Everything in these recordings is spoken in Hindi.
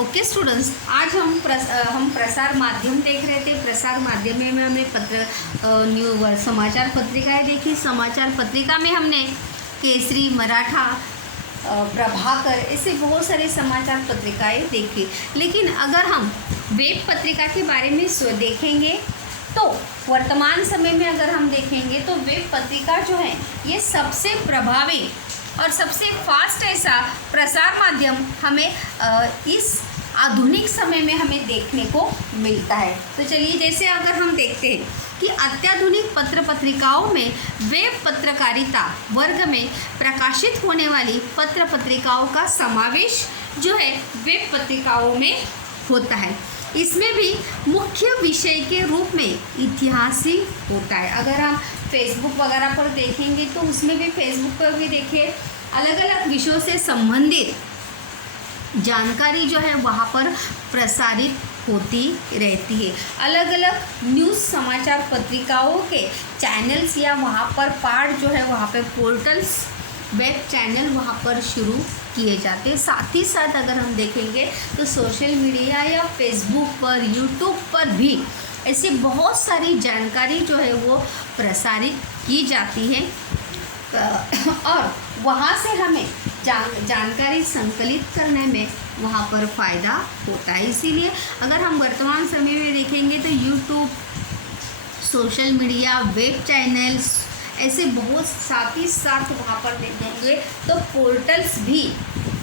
ओके स्टूडेंट्स, आज हम प्रसार माध्यम देख रहे थे। प्रसार माध्यम में हमने समाचार पत्रिकाएं देखी। समाचार पत्रिका में हमने केसरी, मराठा, प्रभाकर, ऐसे बहुत सारे समाचार पत्रिकाएं देखी। लेकिन अगर हम वेब पत्रिका के बारे में देखेंगे तो वर्तमान समय में अगर हम देखेंगे तो वेब पत्रिका जो है ये सबसे प्रभावी और सबसे फास्ट ऐसा प्रसार माध्यम हमें इस आधुनिक समय में हमें देखने को मिलता है। तो चलिए, जैसे अगर हम देखते हैं कि अत्याधुनिक पत्र पत्रिकाओं में वेब पत्रकारिता वर्ग में प्रकाशित होने वाली पत्र पत्रिकाओं का समावेश जो है वेब पत्रिकाओं में होता है। इसमें भी मुख्य विषय के रूप में इतिहास ही होता है। अगर हम फेसबुक वगैरह पर देखेंगे तो उसमें भी, फेसबुक पर भी देखिए, अलग अलग विषयों से संबंधित जानकारी जो है वहाँ पर प्रसारित होती रहती है। अलग अलग न्यूज़ समाचार पत्रिकाओं के चैनल्स या वहाँ पर पार्ट जो है वहाँ पर पोर्टल्स, वेब चैनल वहाँ पर शुरू किए जाते हैं। साथ ही साथ अगर हम देखेंगे तो सोशल मीडिया या फेसबुक पर, यूट्यूब पर भी ऐसी बहुत सारी जानकारी जो है वो प्रसारित की जाती है और वहाँ से हमें जानकारी संकलित करने में वहाँ पर फ़ायदा होता है। इसीलिए अगर हम वर्तमान समय में देखेंगे तो YouTube, social media, web channels, ऐसे बहुत साथ ही साथ वहाँ पर देखेंगे तो पोर्टल्स भी,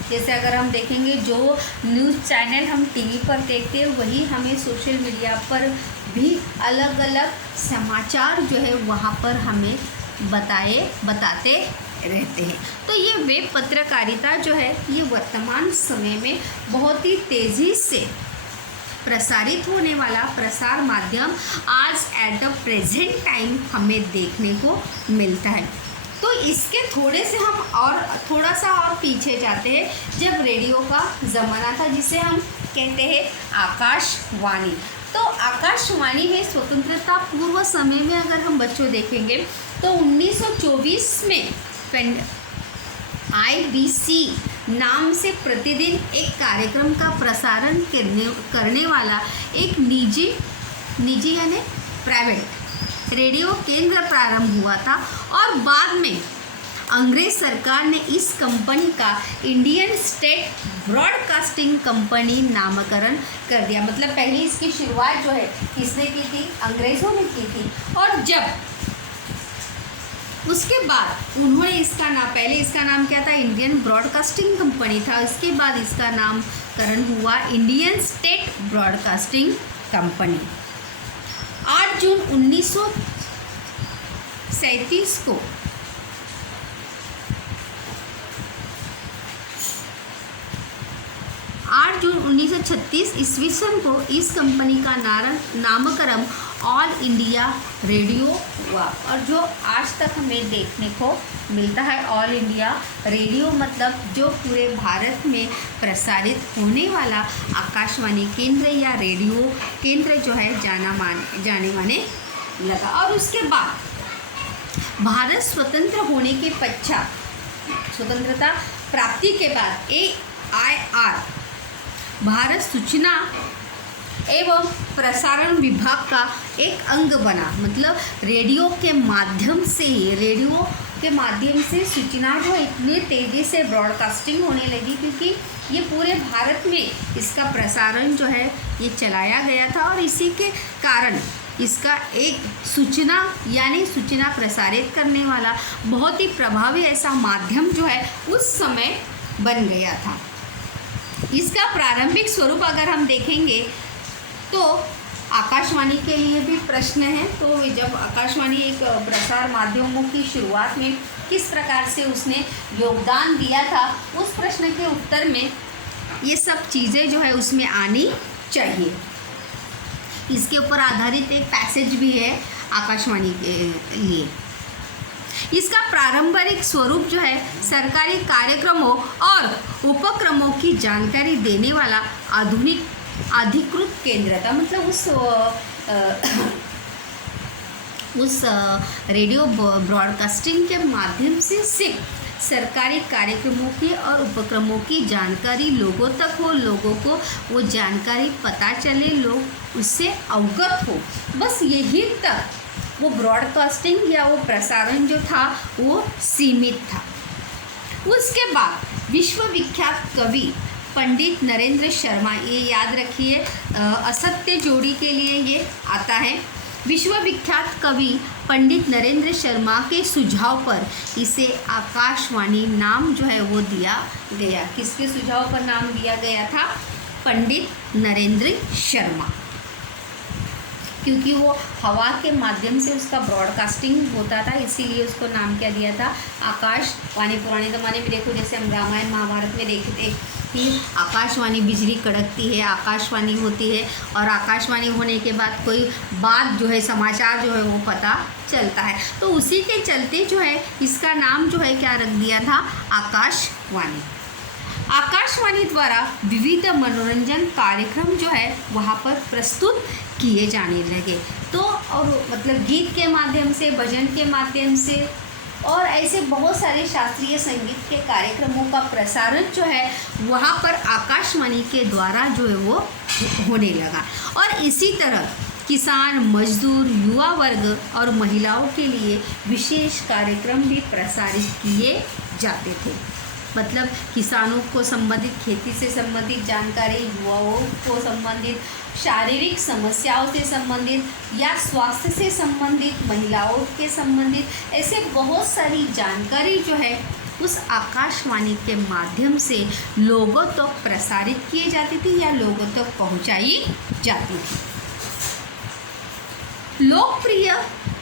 जैसे अगर हम देखेंगे जो न्यूज़ चैनल हम टीवी पर देखते हैं वही हमें सोशल मीडिया पर भी अलग अलग समाचार जो है वहाँ पर हमें बताते रहते हैं। तो ये वेब पत्रकारिता जो है ये वर्तमान समय में बहुत ही तेज़ी से प्रसारित होने वाला प्रसार माध्यम आज एट द प्रेजेंट टाइम हमें देखने को मिलता है। तो इसके थोड़ा सा और पीछे जाते हैं, जब रेडियो का ज़माना था जिसे हम कहते हैं आकाशवाणी। तो आकाशवाणी में स्वतंत्रता पूर्व समय में अगर हम बच्चों देखेंगे तो 1924 में IBC नाम से प्रतिदिन एक कार्यक्रम का प्रसारण करने वाला एक निजी यानी प्राइवेट रेडियो केंद्र प्रारंभ हुआ था और बाद में अंग्रेज सरकार ने इस कंपनी का इंडियन स्टेट ब्रॉडकास्टिंग कंपनी नामकरण कर दिया। मतलब पहले इसकी शुरुआत जो है किसने की थी? अंग्रेज़ों ने की थी। और जब उसके बाद उन्होंने इसका नाम, पहले इसका नाम क्या था? इंडियन ब्रॉडकास्टिंग कंपनी था। इसके बाद इसका नामकरण हुआ इंडियन स्टेट ब्रॉडकास्टिंग कंपनी। 8 जून 1937 को 8 जून 1936 ईस्वी सन को इस कंपनी का नामकरण ऑल इंडिया रेडियो हुआ। और जो आज तक हमें देखने को मिलता है ऑल इंडिया रेडियो, मतलब जो पूरे भारत में प्रसारित होने वाला आकाशवाणी केंद्र या रेडियो केंद्र जो है जाने माने लगा। और उसके बाद भारत स्वतंत्र होने के पश्चात, स्वतंत्रता प्राप्ति के बाद AIR भारत सूचना एवं प्रसारण विभाग का एक अंग बना। मतलब रेडियो के माध्यम से सूचना जो इतनी तेज़ी से ब्रॉडकास्टिंग होने लगी क्योंकि ये पूरे भारत में इसका प्रसारण जो है ये चलाया गया था और इसी के कारण इसका एक सूचना प्रसारित करने वाला बहुत ही प्रभावी ऐसा माध्यम जो है उस समय बन गया था। इसका प्रारंभिक स्वरूप अगर हम देखेंगे तो आकाशवाणी के लिए भी प्रश्न है। तो जब आकाशवाणी एक प्रसार माध्यमों की शुरुआत में किस प्रकार से उसने योगदान दिया था, उस प्रश्न के उत्तर में ये सब चीज़ें जो है उसमें आनी चाहिए। इसके ऊपर आधारित एक पैसेज भी है आकाशवाणी के लिए। इसका पारंपरिक स्वरूप जो है सरकारी कार्यक्रमों और उपक्रमों की जानकारी देने वाला अधिकृत केंद्र था। मतलब उस रेडियो ब्रॉडकास्टिंग के माध्यम से सिर्फ सरकारी कार्यक्रमों की और उपक्रमों की जानकारी लोगों तक हो, लोगों को वो जानकारी पता चले, लोग उससे अवगत हो, बस यही तक वो ब्रॉडकास्टिंग या वो प्रसारण जो था वो सीमित था। उसके बाद विश्वविख्यात कवि पंडित नरेंद्र शर्मा, ये याद रखिए, असत्य जोड़ी के लिए ये आता है। विश्वविख्यात कवि पंडित नरेंद्र शर्मा के सुझाव पर इसे आकाशवाणी नाम जो है वो दिया गया। किसके सुझाव पर नाम दिया गया था? पंडित नरेंद्र शर्मा, क्योंकि वो हवा के माध्यम से उसका ब्रॉडकास्टिंग होता था, इसीलिए उसको नाम क्या दिया था? आकाशवाणी। पुराने ज़माने में देखो, जैसे हम रामायण महाभारत में देखते कि आकाशवाणी, बिजली कड़कती है, आकाशवाणी होती है, और आकाशवाणी होने के बाद कोई बात जो है, समाचार जो है वो पता चलता है। तो उसी के चलते जो है इसका नाम जो है क्या रख दिया था? आकाशवाणी। आकाशवाणी द्वारा विविध मनोरंजन कार्यक्रम जो है वहाँ पर प्रस्तुत किए जाने लगे। तो और मतलब गीत के माध्यम से, भजन के माध्यम से, और ऐसे बहुत सारे शास्त्रीय संगीत के कार्यक्रमों का प्रसारण जो है वहाँ पर आकाशवाणी के द्वारा जो है वो होने लगा। और इसी तरह किसान, मजदूर, युवा वर्ग और महिलाओं के लिए विशेष कार्यक्रम भी प्रसारित किए जाते थे। मतलब किसानों को संबंधित, खेती से संबंधित जानकारी, युवाओं को संबंधित, शारीरिक समस्याओं से संबंधित या स्वास्थ्य से संबंधित, महिलाओं के संबंधित, ऐसे बहुत सारी जानकारी जो है उस आकाशवाणी के माध्यम से लोगों तक तो प्रसारित किए जाती थी या लोगों तक तो पहुंचाई जाती थी। लोकप्रिय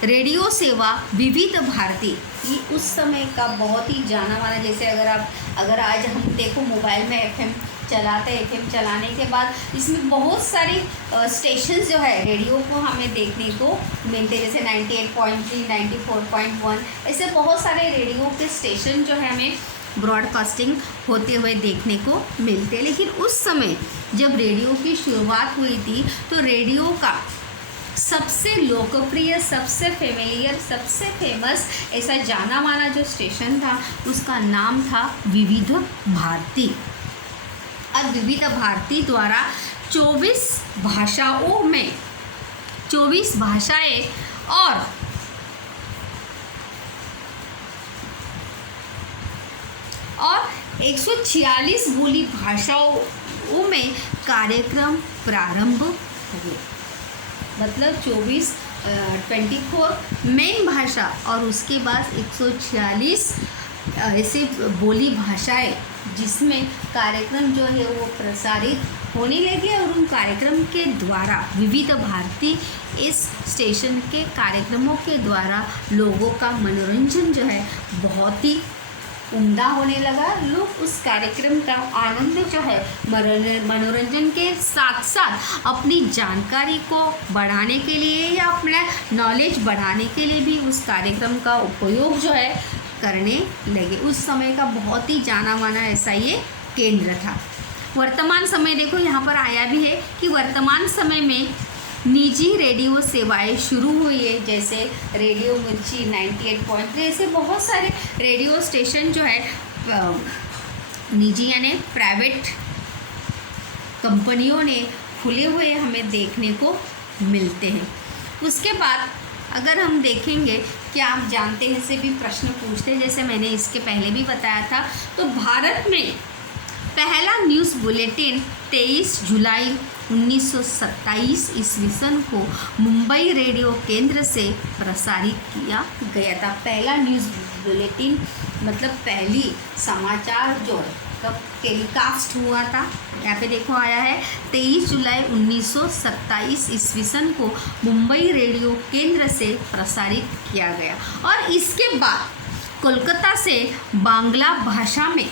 रेडियो सेवा विविध भारती, ये उस समय का बहुत ही जाना माना। जैसे अगर आज हम देखो मोबाइल में एफएम चलाते हैं, एफएम चलाने के बाद इसमें बहुत सारी स्टेशंस जो है रेडियो को हमें देखने को मिलते, जैसे 98.3, 94.1, ऐसे बहुत सारे रेडियो के स्टेशन जो है हमें ब्रॉडकास्टिंग होते हुए देखने को मिलते। लेकिन उस समय जब रेडियो की शुरुआत हुई थी तो रेडियो का सबसे लोकप्रिय, सबसे फेमिलियर, सबसे फेमस, ऐसा जाना माना जो स्टेशन था उसका नाम था विविध भारती। और विविध भारती द्वारा 24 भाषाओं में 24 भाषाएं और 146 बोली भाषाओं में कार्यक्रम प्रारंभ हुए। मतलब 24 मेन भाषा और उसके बाद 146 ऐसे बोली भाषाएं जिसमें कार्यक्रम जो है वो प्रसारित होने लगे। और उन कार्यक्रम के द्वारा विविध भारती इस स्टेशन के कार्यक्रमों के द्वारा लोगों का मनोरंजन जो है बहुत ही उम्दा होने लगा। लोग उस कार्यक्रम का आनंद जो है मनोरंजन के साथ साथ अपनी जानकारी को बढ़ाने के लिए या अपना नॉलेज बढ़ाने के लिए भी उस कार्यक्रम का उपयोग जो है करने लगे। उस समय का बहुत ही जाना माना ऐसा ये केंद्र था। वर्तमान समय देखो यहाँ पर आया भी है कि वर्तमान समय में निजी रेडियो सेवाएं शुरू हुई है, जैसे रेडियो मिर्ची 98.3, ऐसे बहुत सारे रेडियो स्टेशन जो है निजी यानी प्राइवेट कंपनियों ने खुले हुए हमें देखने को मिलते हैं। उसके बाद अगर हम देखेंगे कि आप जानते हैं से भी प्रश्न पूछते हैं, जैसे मैंने इसके पहले भी बताया था, तो भारत में पहला न्यूज़ बुलेटिन 23 जुलाई 1927 ईस्वी सन को मुंबई रेडियो केंद्र से प्रसारित किया गया था। पहला न्यूज़ बुलेटिन मतलब पहली समाचार जो तब टेलीकास्ट हुआ था, यहाँ पे देखो आया है 23 जुलाई 1927 ईस्वी सन को मुंबई रेडियो केंद्र से प्रसारित किया गया। और इसके बाद कोलकाता से बांग्ला भाषा में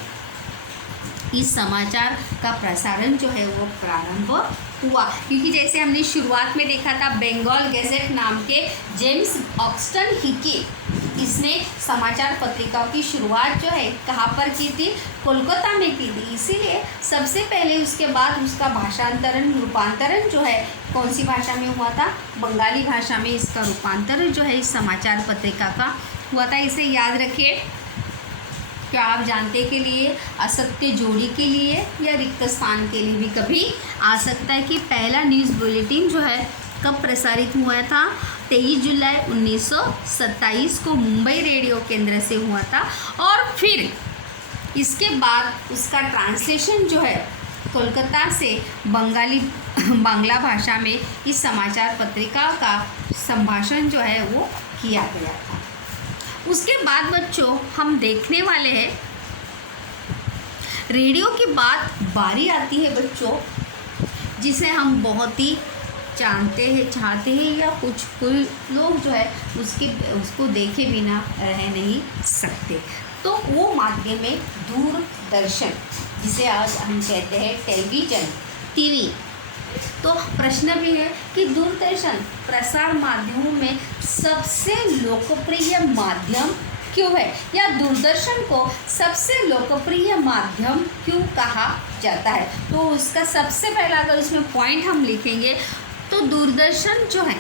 इस समाचार का प्रसारण जो है वो प्रारंभ हुआ, क्योंकि जैसे हमने शुरुआत में देखा था बंगाल गैजेट नाम के जेम्स ऑक्सटन हिकी, इसने समाचार पत्रिकाओं की शुरुआत जो है कहाँ पर की थी? कोलकाता में की थी। इसीलिए सबसे पहले उसके बाद उसका भाषांतरण, रूपांतरण जो है कौन सी भाषा में हुआ था? बंगाली भाषा में इसका रूपांतरण जो है इस समाचार पत्रिका का हुआ था। इसे याद रखिए। क्या आप जानते के लिए, असत्य जोड़ी के लिए या रिक्त स्थान के लिए भी कभी आ सकता है कि पहला न्यूज़ बुलेटिन जो है कब प्रसारित हुआ था? 23 जुलाई 1927 को मुंबई रेडियो केंद्र से हुआ था और फिर इसके बाद उसका ट्रांसलेशन जो है कोलकाता से बांग्ला भाषा में इस समाचार पत्रिका का संभाषण जो है वो किया गया था। उसके बाद बच्चों हम देखने वाले हैं, रेडियो की बारी आती है बच्चों, जिसे हम बहुत ही जानते हैं, चाहते हैं, या कोई लोग जो है उसको देखे बिना रह नहीं सकते। तो वो माध्यम है दूरदर्शन, जिसे आज हम कहते हैं टेलीविज़न, टीवी। तो प्रश्न भी है कि दूरदर्शन प्रसार माध्यमों में सबसे लोकप्रिय माध्यम क्यों है, या दूरदर्शन को सबसे लोकप्रिय माध्यम क्यों कहा जाता है? तो उसका सबसे पहला अगर इसमें पॉइंट हम लिखेंगे तो दूरदर्शन जो है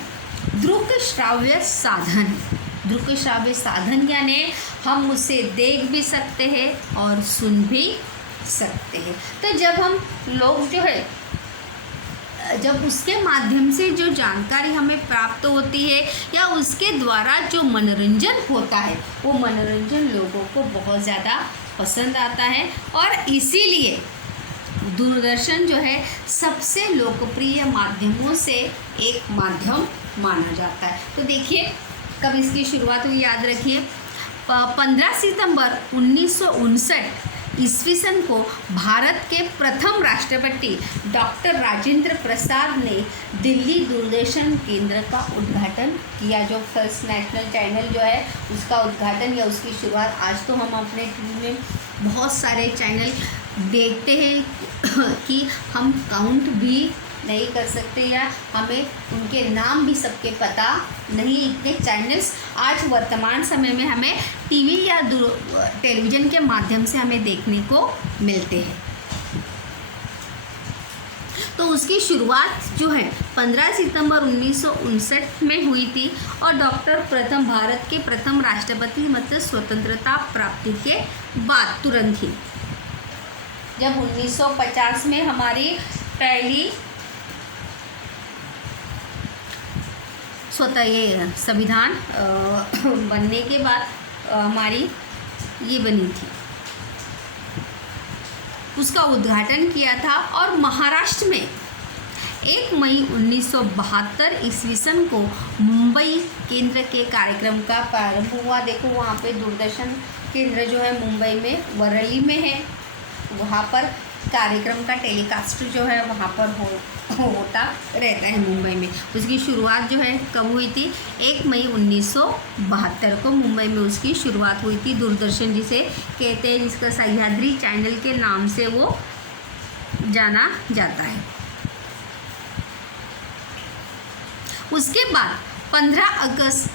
दृश्य श्राव्य साधन है। दृश्य श्राव्य साधन यानी हम उसे देख भी सकते हैं और सुन भी सकते हैं। तो जब हम लोग जो है, जब उसके माध्यम से जो जानकारी हमें प्राप्त होती है या उसके द्वारा जो मनोरंजन होता है, वो मनोरंजन लोगों को बहुत ज़्यादा पसंद आता है और इसीलिए दूरदर्शन जो है सबसे लोकप्रिय माध्यमों से एक माध्यम माना जाता है। तो देखिए कब इसकी शुरुआत हुई, याद रखिए 15 सितंबर 1959 ईस्वी सन को भारत के प्रथम राष्ट्रपति डॉक्टर राजेंद्र प्रसाद ने दिल्ली दूरदर्शन केंद्र का उद्घाटन किया। जो फर्स्ट नेशनल चैनल जो है उसका उद्घाटन या उसकी शुरुआत, आज तो हम अपने टीवी में बहुत सारे चैनल देखते हैं कि हम काउंट भी नहीं कर सकते या हमें उनके नाम भी सबके पता नहीं, इतने चैनल्स आज वर्तमान समय में हमें टीवी या टेलीविज़न के माध्यम से हमें देखने को मिलते हैं। तो उसकी शुरुआत जो है 15 सितंबर 1959 में हुई थी और भारत के प्रथम राष्ट्रपति मतलब स्वतंत्रता प्राप्ति के बाद तुरंत ही, जब 1950 में हमारी पहली ये संविधान बनने के बाद हमारी ये बनी थी, उसका उद्घाटन किया था। और महाराष्ट्र में 1 मई 1972 ईस्वी सन को मुंबई केंद्र के कार्यक्रम का प्रारंभ हुआ। देखो वहाँ पे दूरदर्शन केंद्र जो है मुंबई में वरली में है, वहाँ पर कार्यक्रम का टेलीकास्ट जो है वहाँ पर होता रहता है मुंबई में। उसकी शुरुआत जो है कब हुई थी? 1 मई 1972 को मुंबई में उसकी शुरुआत हुई थी। दूरदर्शन जिसे कहते हैं, जिसका सह्याद्री चैनल के नाम से वो जाना जाता है। उसके बाद 15 अगस्त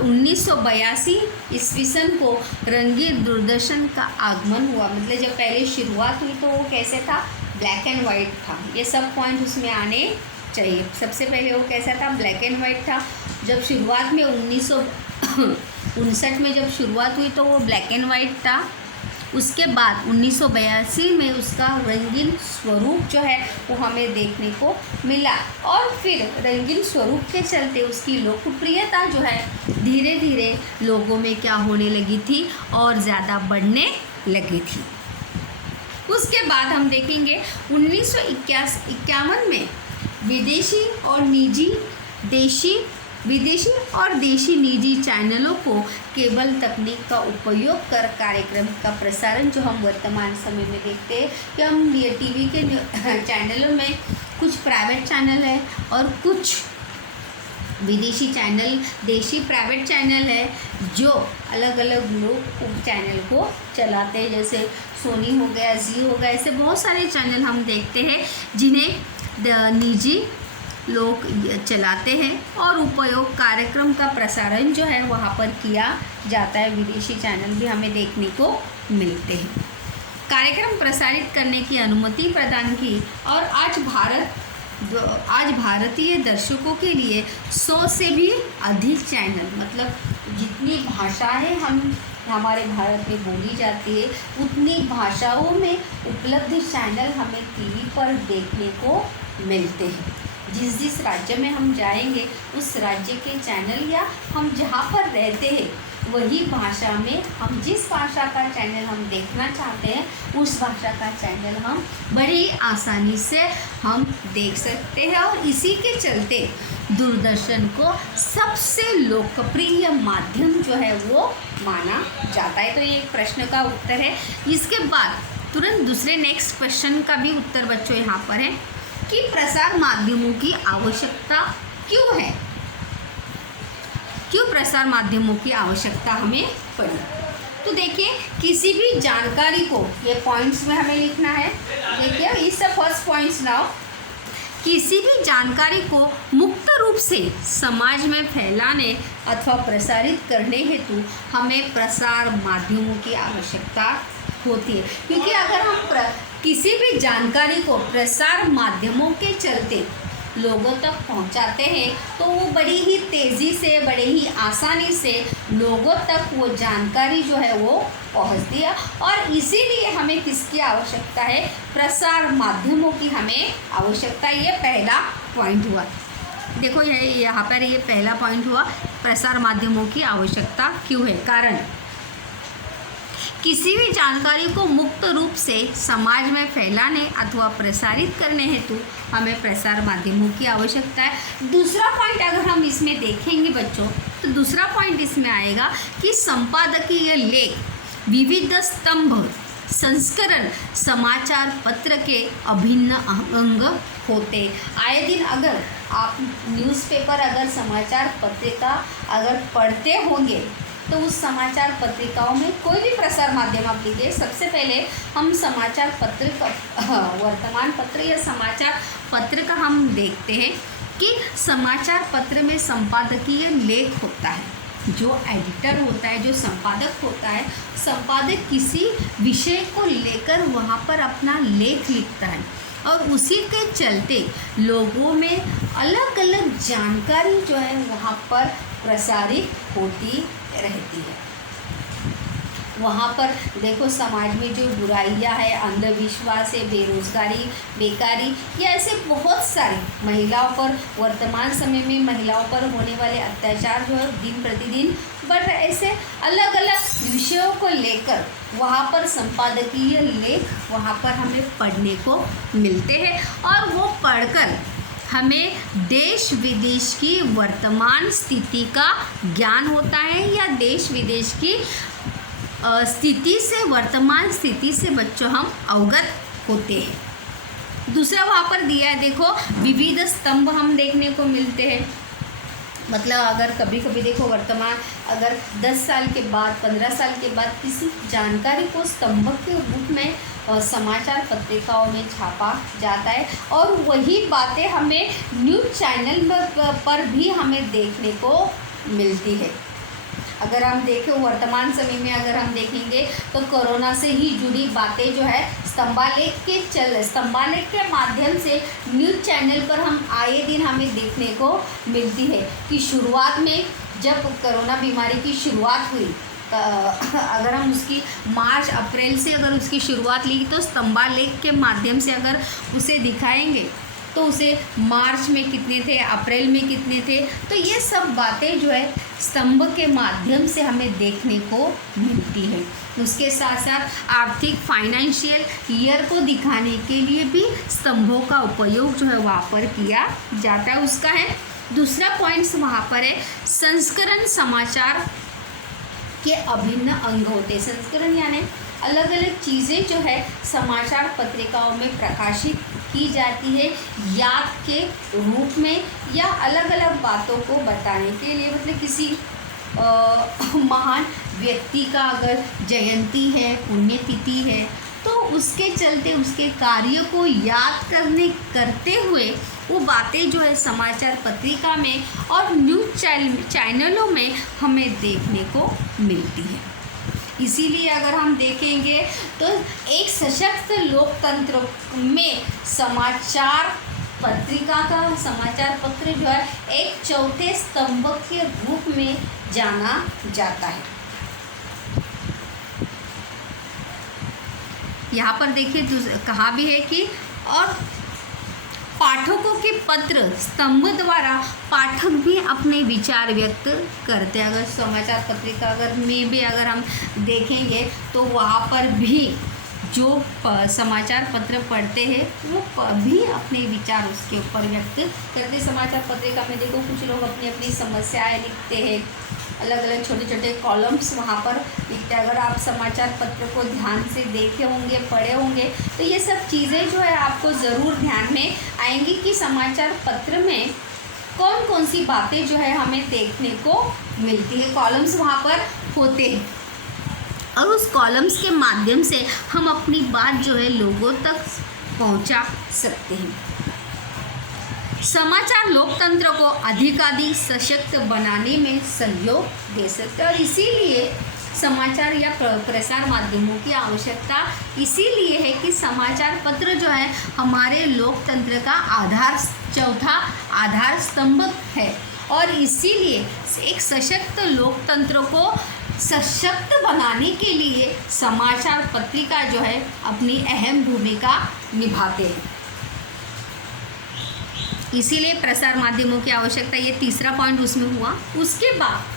1982 ईस्वी सन को रंगीन दूरदर्शन का आगमन हुआ। मतलब जब पहले शुरुआत हुई तो वो कैसे था? ब्लैक एंड वाइट था। ये सब पॉइंट उसमें आने चाहिए। सबसे पहले वो कैसा था? ब्लैक एंड वाइट था। जब शुरुआत में 1959 में जब शुरुआत हुई तो वो ब्लैक एंड वाइट था। उसके बाद 1982 में उसका रंगीन स्वरूप जो है वो हमें देखने को मिला और फिर रंगीन स्वरूप के चलते उसकी लोकप्रियता जो है धीरे धीरे लोगों में क्या होने लगी थी और ज़्यादा बढ़ने लगी थी। उसके बाद हम देखेंगे 1951 में विदेशी और देशी निजी चैनलों को केबल तकनीक का उपयोग कर कार्यक्रम का प्रसारण जो हम वर्तमान समय में देखते हैं कि हम ये टीवी के चैनलों में कुछ प्राइवेट चैनल है और कुछ विदेशी चैनल, देशी प्राइवेट चैनल है जो अलग अलग लोग चैनल को चलाते हैं, जैसे सोनी हो गया, जी हो गया, ऐसे बहुत सारे चैनल हम देखते हैं जिन्हें निजी लोग चलाते हैं और उपयोग कार्यक्रम का प्रसारण जो है वहाँ पर किया जाता है। विदेशी चैनल भी हमें देखने को मिलते हैं। कार्यक्रम प्रसारित करने की अनुमति प्रदान की और आज भारतीय दर्शकों के लिए 100 से भी अधिक चैनल, मतलब जितनी भाषाएं हम हमारे भारत में बोली जाती है, उतनी भाषाओं में उपलब्ध चैनल हमें टीवी पर देखने को मिलते हैं। जिस जिस राज्य में हम जाएंगे उस राज्य के चैनल या हम जहाँ पर रहते हैं वही भाषा में हम जिस भाषा का चैनल हम देखना चाहते हैं उस भाषा का चैनल हम बड़ी आसानी से हम देख सकते हैं। और इसी के चलते दूरदर्शन को सबसे लोकप्रिय माध्यम जो है वो माना जाता है। तो ये एक प्रश्न का उत्तर है। इसके बाद तुरंत दूसरे नेक्स्ट क्वेश्चन का भी उत्तर बच्चों यहाँ पर है कि प्रसार माध्यमों की आवश्यकता क्यों है, क्यों प्रसार माध्यमों की आवश्यकता हमें पड़ी। तो देखिए, किसी भी जानकारी को, ये पॉइंट्स में हमें लिखना है, देखिए इस फर्स्ट पॉइंट्स नाउ, किसी भी जानकारी को मुक्त रूप से समाज में फैलाने अथवा प्रसारित करने हेतु हमें प्रसार माध्यमों की आवश्यकता होती है। क्योंकि अगर हम किसी भी जानकारी को प्रसार माध्यमों के चलते लोगों तक पहुंचाते हैं तो वो बड़ी ही तेज़ी से, बड़े ही आसानी से लोगों तक वो जानकारी जो है वो पहुंचती है। और इसीलिए हमें किसकी आवश्यकता है, प्रसार माध्यमों की हमें आवश्यकता। ये पहला पॉइंट हुआ। देखो ये यहाँ पर ये पहला पॉइंट हुआ, प्रसार माध्यमों की आवश्यकता क्यों है। कारण, किसी भी जानकारी को मुक्त रूप से समाज में फैलाने अथवा प्रसारित करने हेतु हमें प्रसार माध्यमों की आवश्यकता है। दूसरा पॉइंट अगर हम इसमें देखेंगे बच्चों, तो दूसरा पॉइंट इसमें आएगा कि संपादकीय लेख, विविध स्तंभ, संस्करण समाचार पत्र के अभिन्न अंग होते। आए दिन अगर आप न्यूज़पेपर, अगर समाचार पत्रिका अगर पढ़ते होंगे तो उस समाचार पत्रिकाओं में कोई भी प्रसार माध्यम आप लीजिए, सबसे पहले हम समाचार पत्र का, वर्तमान पत्र या समाचार पत्र का हम देखते हैं कि समाचार पत्र में संपादकीय लेख होता है। जो एडिटर होता है, जो संपादक होता है, संपादक किसी विषय को लेकर वहाँ पर अपना लेख लिखता है और उसी के चलते लोगों में अलग अलग जानकारी जो है वहाँ पर प्रसारित होती रहती है। वहाँ पर देखो समाज में जो बुराइयाँ है, अंधविश्वास है, बेरोजगारी, बेकारी, या ऐसे बहुत सारी महिलाओं पर, वर्तमान समय में महिलाओं पर होने वाले अत्याचार जो है दिन प्रतिदिन बढ़ रहे, ऐसे अलग अलग विषयों को लेकर वहाँ पर संपादकीय लेख वहाँ पर हमें पढ़ने को मिलते हैं। और वो पढ़कर हमें देश विदेश की वर्तमान स्थिति का ज्ञान होता है, या देश विदेश की स्थिति से, वर्तमान स्थिति से बच्चों हम अवगत होते हैं। दूसरा वहाँ पर दिया है, देखो विविध स्तंभ हम देखने को मिलते हैं। मतलब अगर कभी कभी देखो वर्तमान, अगर 10 साल के बाद, 15 साल के बाद किसी जानकारी को स्तंभ के रूप में समाचार पत्रिकाओं में छापा जाता है और वही बातें हमें न्यूज़ चैनल पर भी हमें देखने को मिलती है। अगर हम देखें वर्तमान समय में अगर हम देखेंगे तो कोरोना से ही जुड़ी बातें जो है स्तंभालेख के माध्यम से न्यूज़ चैनल पर हम आए दिन हमें देखने को मिलती है कि शुरुआत में जब कोरोना बीमारी की शुरुआत हुई, अगर हम उसकी मार्च अप्रैल से अगर उसकी शुरुआत ली तो स्तंभालेख के माध्यम से अगर उसे दिखाएंगे तो उसे मार्च में कितने थे, अप्रैल में कितने थे, तो ये सब बातें जो है स्तंभ के माध्यम से हमें देखने को मिलती है। उसके साथ साथ आर्थिक फाइनेंशियल ईयर को दिखाने के लिए भी स्तंभों का उपयोग जो है वहाँ पर किया जाता है। उसका है दूसरा पॉइंट्स वहाँ पर है, संस्करण समाचार के अभिन्न अंग होते। संस्करण यानी अलग अलग चीज़ें जो है समाचार पत्रिकाओं में प्रकाशित की जाती है याद के रूप में, या अलग अलग बातों को बताने के लिए। मतलब किसी महान व्यक्ति का अगर जयंती है, पुण्यतिथि है, तो उसके चलते उसके कार्य को याद करते हुए वो बातें जो है समाचार पत्रिका में और न्यूज़ चैनलों में हमें देखने को मिलती है। इसीलिए अगर हम देखेंगे तो एक सशक्त लोकतंत्र में समाचार पत्रिका का, समाचार पत्र जो है एक चौथे स्तंभ के रूप में जाना जाता है। यहाँ पर देखिए कहा भी है कि और पाठकों के पत्र स्तंभ द्वारा पाठक भी अपने विचार व्यक्त करते हैं। अगर समाचार पत्रिका अगर हम देखेंगे तो वहाँ पर भी जो समाचार पत्र पढ़ते हैं वो भी अपने विचार उसके ऊपर व्यक्त करते। समाचार पत्रिका में देखो कुछ लोग अपनी अपनी समस्याएं लिखते हैं, अलग अलग छोटे छोटे कॉलम्स वहाँ पर लिखते हैं। अगर आप समाचार पत्र को ध्यान से देखे होंगे, पढ़े होंगे, तो ये सब चीज़ें जो है आपको ज़रूर ध्यान में आएंगी कि समाचार पत्र में कौन कौन सी बातें जो है हमें देखने को मिलती है। कॉलम्स वहाँ पर होते हैं और उस कॉलम्स के माध्यम से हम अपनी बात जो है लोगों तक पहुंचा सकते हैं। समाचार लोकतंत्र को अधिकाधिक सशक्त बनाने में सहयोग दे सकते हैं और इसीलिए समाचार या प्रसार माध्यमों की आवश्यकता इसीलिए है कि समाचार पत्र जो है हमारे लोकतंत्र का चौथा आधार स्तंभ है और इसीलिए एक सशक्त लोकतंत्र को सशक्त बनाने के लिए समाचार पत्रिका जो है अपनी अहम भूमिका निभाते हैं। इसीलिए प्रसार माध्यमों की आवश्यकता, ये तीसरा पॉइंट उसमें हुआ। उसके बाद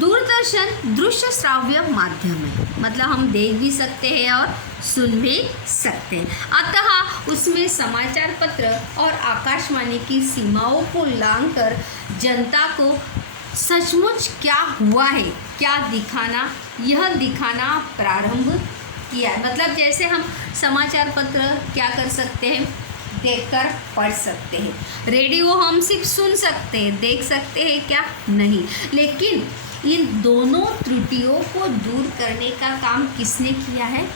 दूरदर्शन दृश्य श्राव्य माध्यम है, मतलब हम देख भी सकते हैं और सुन भी सकते हैं। अतः उसमें समाचार पत्र और आकाशवाणी की सीमाओं को लांघकर जनता को सचमुच क्या हुआ है यह दिखाना प्रारंभ किया। मतलब जैसे हम समाचार पत्र क्या कर सकते हैं, देखकर पढ़ सकते हैं, रेडियो हम सिर्फ सुन सकते हैं, देख सकते हैं क्या नहीं। लेकिन इन दोनों त्रुटियों को दूर करने का काम किसने किया है?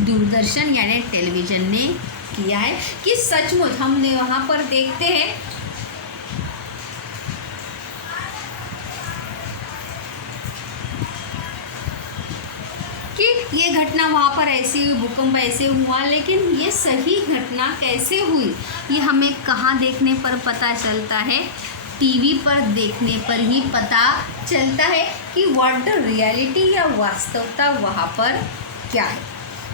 दूरदर्शन यानी टेलीविज़न ने किया है कि सचमुच हमने वहाँ पर देखते हैं कि ये घटना वहाँ पर ऐसी हुई, भूकंप ऐसे हुआ, लेकिन ये सही घटना कैसे हुई ये हमें कहाँ देखने पर पता चलता है? टीवी पर देखने पर ही पता चलता है कि व्हाट द रियलिटी या वास्तवता वहाँ पर क्या है।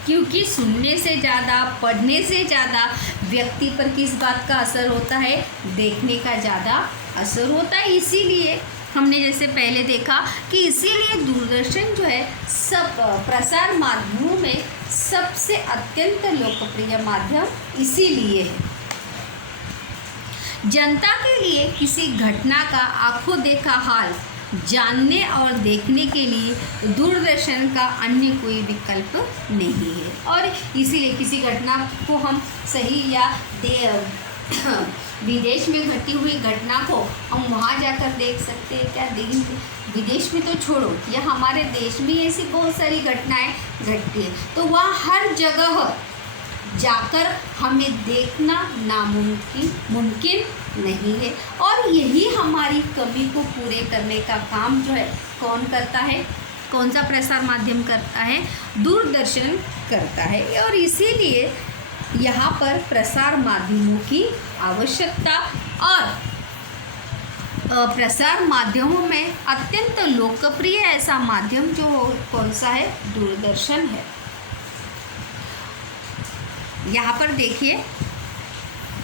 क्योंकि सुनने से ज़्यादा, पढ़ने से ज़्यादा व्यक्ति पर किस बात का असर होता है? देखने का ज़्यादा असर होता है। इसीलिए हमने जैसे पहले देखा कि इसीलिए दूरदर्शन जो है सब प्रसार माध्यमों में सबसे अत्यंत लोकप्रिय माध्यम इसीलिए है। जनता के लिए किसी घटना का आंखों देखा हाल जानने और देखने के लिए दूरदर्शन का अन्य कोई विकल्प नहीं है। और इसीलिए किसी घटना को हम सही या विदेश में घटी हुई घटना को हम वहाँ जाकर देख सकते हैं क्या? विदेश में तो छोड़ो, या हमारे देश में ऐसी बहुत सारी घटनाएं घटती है, तो वहाँ हर जगह जाकर हमें देखना मुमकिन नहीं है। और यही हमारी कमी को पूरे करने का काम जो है कौन करता है? कौन सा प्रसार माध्यम करता है? दूरदर्शन करता है। और इसीलिए यहाँ पर प्रसार माध्यमों की आवश्यकता और प्रसार माध्यमों में अत्यंत लोकप्रिय ऐसा माध्यम जो कौन सा है? दूरदर्शन है। यहाँ पर देखिए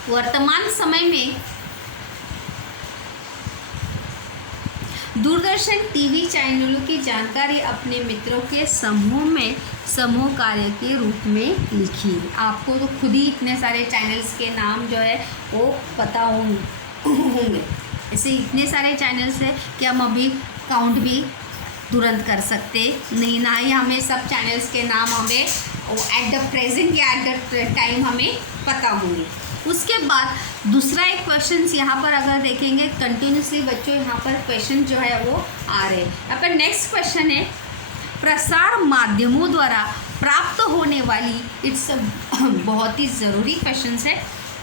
वर्तमान समय में दूरदर्शन टीवी चैनलों की जानकारी अपने मित्रों के समूह कार्य के रूप में लिखी। आपको तो खुद ही इतने सारे चैनल्स के नाम जो है वो पता होंगे। ऐसे इतने सारे चैनल्स हैं कि हम अभी काउंट भी तुरंत कर सकते नहीं, ना ही हमें सब चैनल्स के नाम हमें एट द प्रेजेंट या एट द टाइम हमें पता होंगे। उसके बाद दूसरा एक क्वेश्चन यहाँ पर अगर देखेंगे कंटिन्यूसली बच्चों यहाँ पर क्वेश्चन जो है वो आ रहे हैं। यहाँ पर नेक्स्ट क्वेश्चन है प्रसार माध्यमों द्वारा प्राप्त होने वाली, इट्स बहुत ही ज़रूरी क्वेश्चन है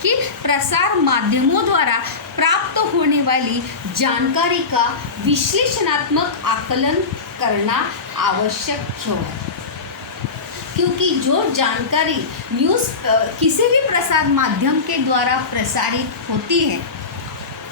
कि प्रसार माध्यमों द्वारा प्राप्त होने वाली जानकारी का विश्लेषणात्मक आकलन करना आवश्यक क्यों है? क्योंकि जो जानकारी किसी भी प्रसार माध्यम के द्वारा प्रसारित होती है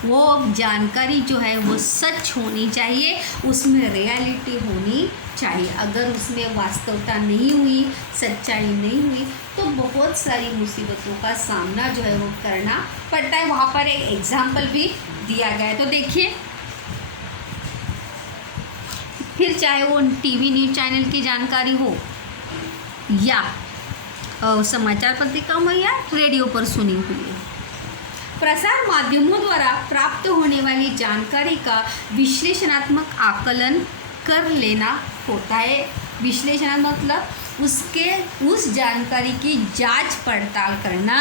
वो जानकारी जो है वो सच होनी चाहिए, उसमें रियलिटी होनी चाहिए। अगर उसमें वास्तवता नहीं हुई, सच्चाई नहीं हुई, तो बहुत सारी मुसीबतों का सामना जो है वो करना पड़ता है। वहाँ पर एक एग्जाम्पल भी दिया गया है, तो देखिए। फिर चाहे वो टीवी न्यूज़ चैनल की जानकारी हो या समाचार पत्रिका हो या रेडियो पर सुनी हुई है, प्रसार माध्यमों द्वारा प्राप्त होने वाली जानकारी का विश्लेषणात्मक आकलन कर लेना होता है। विश्लेषणात्मक मतलब उस जानकारी की जांच पड़ताल करना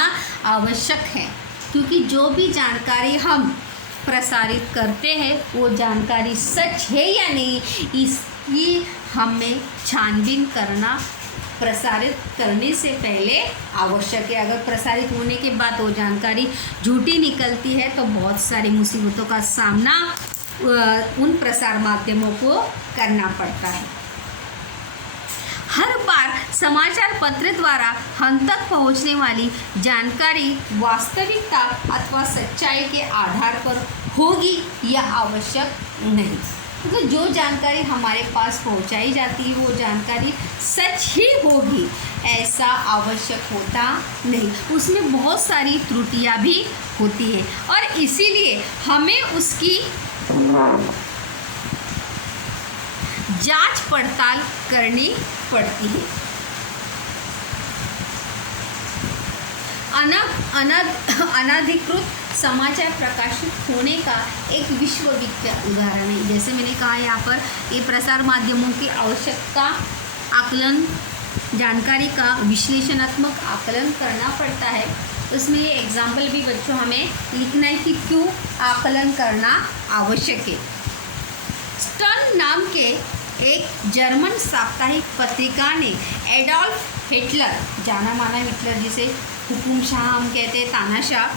आवश्यक है, क्योंकि जो भी जानकारी हम प्रसारित करते हैं वो जानकारी सच है या नहीं, इसकी हमें छानबीन करना प्रसारित करने से पहले आवश्यक है। अगर प्रसारित होने के बाद वो जानकारी झूठी निकलती है तो बहुत सारी मुसीबतों का सामना उन प्रसार माध्यमों को करना पड़ता है। हर बार समाचार पत्र द्वारा हम तक पहुंचने वाली जानकारी वास्तविकता अथवा सच्चाई के आधार पर होगी या आवश्यक नहीं। तो जो जानकारी हमारे पास पहुंचाई जाती है वो जानकारी सच ही होगी ऐसा आवश्यक होता नहीं, उसमें बहुत सारी त्रुटियां भी होती है और इसीलिए हमें उसकी जांच पड़ताल करनी पड़ती है। अनधिकृत समाचार प्रकाशित होने का एक विश्वविख्यात उदाहरण है। जैसे मैंने कहा यहाँ पर ये प्रसार माध्यमों की आवश्यकता आकलन, जानकारी का विश्लेषणात्मक आकलन करना पड़ता है। उसमें ये एग्जाम्पल भी बच्चों हमें लिखना है कि क्यों आकलन करना आवश्यक है। स्टर्न नाम के एक जर्मन साप्ताहिक पत्रिका ने एडोल्फ हिटलर, जाना माना हिटलर जिसे हुकुमशाह हम कहते हैं, तानाशाह,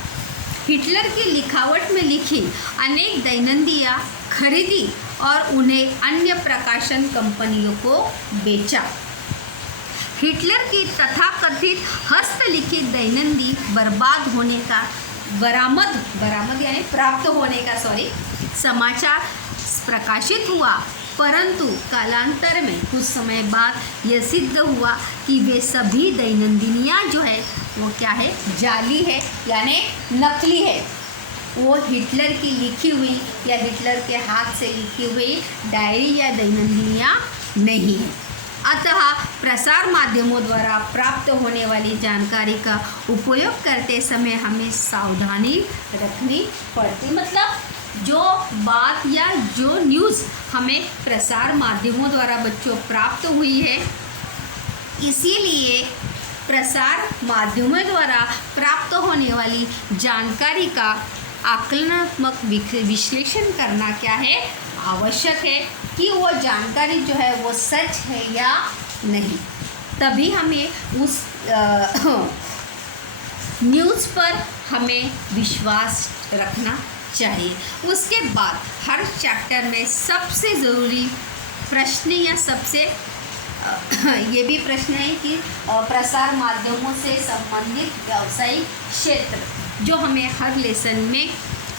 हिटलर की लिखावट में लिखी अनेक दैनंदिया खरीदी और उन्हें अन्य प्रकाशन कंपनियों को बेचा। हिटलर की तथाकथित हस्तलिखित दैनंदी बर्बाद होने का बरामद यानी प्राप्त होने का समाचार प्रकाशित हुआ, परंतु कालांतर में कुछ समय बाद यह सिद्ध हुआ कि वे सभी दैनंदिनियाँ जो है वो क्या है, जाली है यानी नकली है। वो हिटलर की लिखी हुई या हिटलर के हाथ से लिखी हुई डायरी या दैनंदिनियाँ नहीं है। अतः प्रसार माध्यमों द्वारा प्राप्त होने वाली जानकारी का उपयोग करते समय हमें सावधानी रखनी पड़ती। मतलब जो बात या जो न्यूज़ हमें प्रसार माध्यमों द्वारा बच्चों प्राप्त हुई है, इसीलिए प्रसार माध्यमों द्वारा प्राप्त होने वाली जानकारी का आकलनात्मक विश्लेषण करना क्या है, आवश्यक है कि वो जानकारी जो है वो सच है या नहीं। तभी हमें उस न्यूज़ पर हमें विश्वास रखना चाहिए। उसके बाद हर चैप्टर में सबसे ज़रूरी प्रश्न या सबसे ये भी प्रश्न है कि प्रसार माध्यमों से संबंधित व्यावसायिक क्षेत्र जो हमें हर लेसन में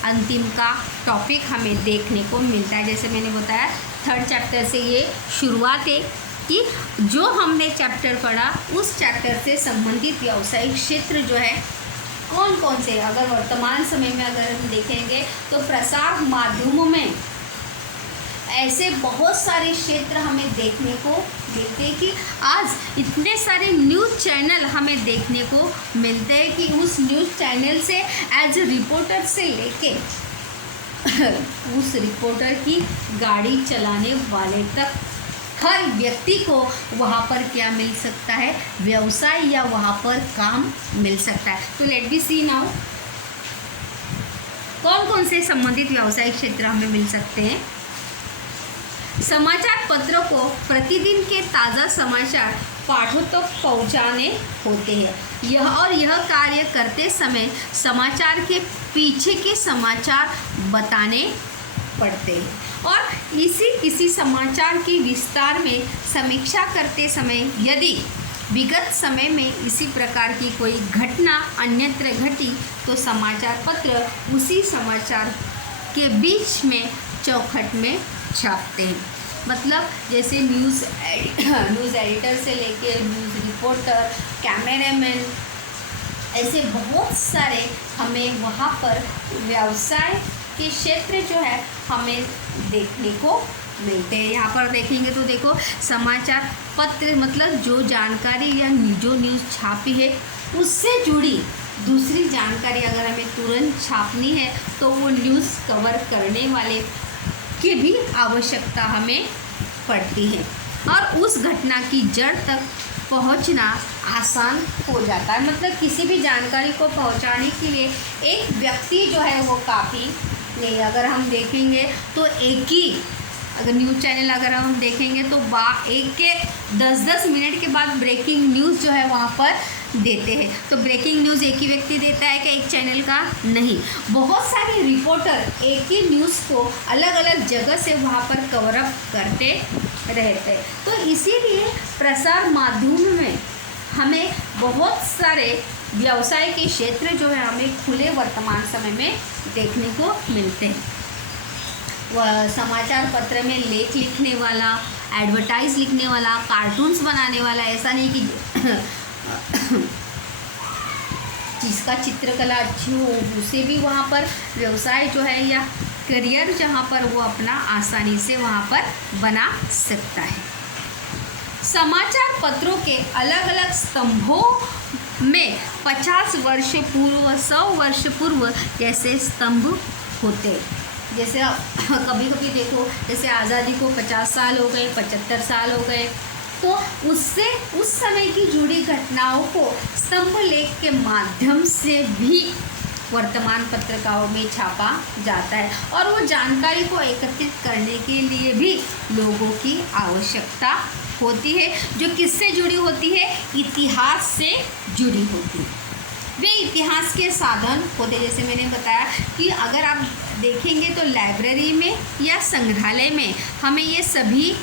अंतिम का टॉपिक हमें देखने को मिलता है। जैसे मैंने बताया 3rd चैप्टर से ये शुरुआत है कि जो हमने चैप्टर पढ़ा उस चैप्टर से संबंधित व्यावसायिक क्षेत्र जो है कौन कौन से, अगर वर्तमान समय में अगर हम देखेंगे तो प्रसार माध्यमों में ऐसे बहुत सारे क्षेत्र हमें देखने को मिलते हैं कि आज इतने सारे न्यूज़ चैनल हमें देखने को मिलते हैं कि उस न्यूज़ चैनल से एज ए रिपोर्टर से लेके उस रिपोर्टर की गाड़ी चलाने वाले तक हर व्यक्ति को वहाँ पर क्या मिल सकता है, व्यवसाय या वहाँ पर काम मिल सकता है। तो लेट बी सी नाउ कौन कौन से संबंधित व्यावसायिक क्षेत्र हमें मिल सकते हैं। समाचार पत्रों को प्रतिदिन के ताज़ा समाचार पाठों तक पहुंचाने होते हैं। यह कार्य करते समय समाचार के पीछे के समाचार बताने पड़ते हैं और इसी समाचार के विस्तार में समीक्षा करते समय यदि विगत समय में इसी प्रकार की कोई घटना अन्यत्र घटी तो समाचार पत्र उसी समाचार के बीच में चौखट में छापते हैं। मतलब जैसे न्यूज़ एडिटर से लेके न्यूज़ रिपोर्टर, कैमरामैन, ऐसे बहुत सारे हमें वहाँ पर व्यवसाय के क्षेत्र जो है हमें देखने को मिलते हैं। यहाँ पर देखेंगे तो देखो समाचार पत्र मतलब जो जानकारी या जो न्यूज़ छापी है उससे जुड़ी दूसरी जानकारी अगर हमें तुरंत छापनी है तो वो न्यूज़ कवर करने वाले की भी आवश्यकता हमें पड़ती है और उस घटना की जड़ तक पहुंचना आसान हो जाता है। मतलब किसी भी जानकारी को पहुंचाने के लिए एक व्यक्ति जो है वो काफ़ी नहीं। अगर हम देखेंगे तो एक ही अगर न्यूज़ चैनल अगर हम देखेंगे तो एक के 10-10 मिनट के बाद ब्रेकिंग न्यूज़ जो है वहाँ पर देते हैं। तो ब्रेकिंग न्यूज़ एक ही व्यक्ति देता है कि एक चैनल का नहीं, बहुत सारे रिपोर्टर एक ही न्यूज़ को अलग अलग जगह से वहाँ पर कवर अप करते रहते हैं। तो इसीलिए प्रसार माध्यम में हमें बहुत सारे व्यवसाय के क्षेत्र जो है हमें खुले वर्तमान समय में देखने को मिलते हैं। वह समाचार पत्र में लेख लिखने वाला, एडवर्टाइज लिखने वाला, कार्टून्स बनाने वाला, ऐसा नहीं कि जिसका चित्रकला अच्छी हो उसे भी वहाँ पर व्यवसाय जो है या करियर जहाँ पर वो अपना आसानी से वहाँ पर बना सकता है। समाचार पत्रों के अलग अलग स्तंभों में 50 वर्ष पूर्व, 100 वर्ष पूर्व जैसे स्तंभ होते। जैसे कभी कभी देखो जैसे आज़ादी को 50 साल हो गए, 75 साल हो गए, तो उससे उस समय की जुड़ी घटनाओं को स्तंभ लेख के माध्यम से भी वर्तमान पत्रिकाओं में छापा जाता है और वो जानकारी को एकत्रित करने के लिए भी लोगों की आवश्यकता होती है, जो किससे जुड़ी होती है, इतिहास से जुड़ी होती है। वे इतिहास के साधन होते, जैसे मैंने बताया कि अगर आप देखेंगे तो लाइब्रेरी में या संग्रहालय में हमें ये सभी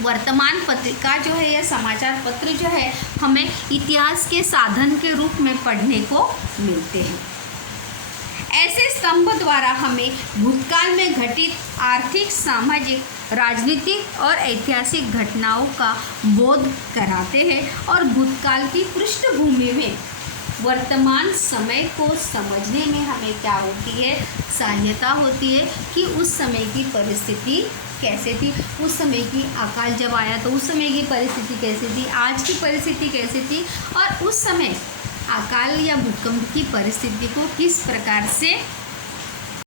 वर्तमान पत्रिका जो है या समाचार पत्र जो है हमें इतिहास के साधन के रूप में पढ़ने को मिलते हैं। ऐसे स्तंभ द्वारा हमें भूतकाल में घटित आर्थिक, सामाजिक, राजनीतिक और ऐतिहासिक घटनाओं का बोध कराते हैं और भूतकाल की पृष्ठभूमि में वर्तमान समय को समझने में हमें क्या होती है, सहायता होती है कि उस समय की परिस्थिति कैसे थी, उस समय की अकाल जब आया तो उस समय की परिस्थिति कैसी थी, आज की परिस्थिति कैसी थी और उस समय अकाल या भूकंप की परिस्थिति को किस प्रकार से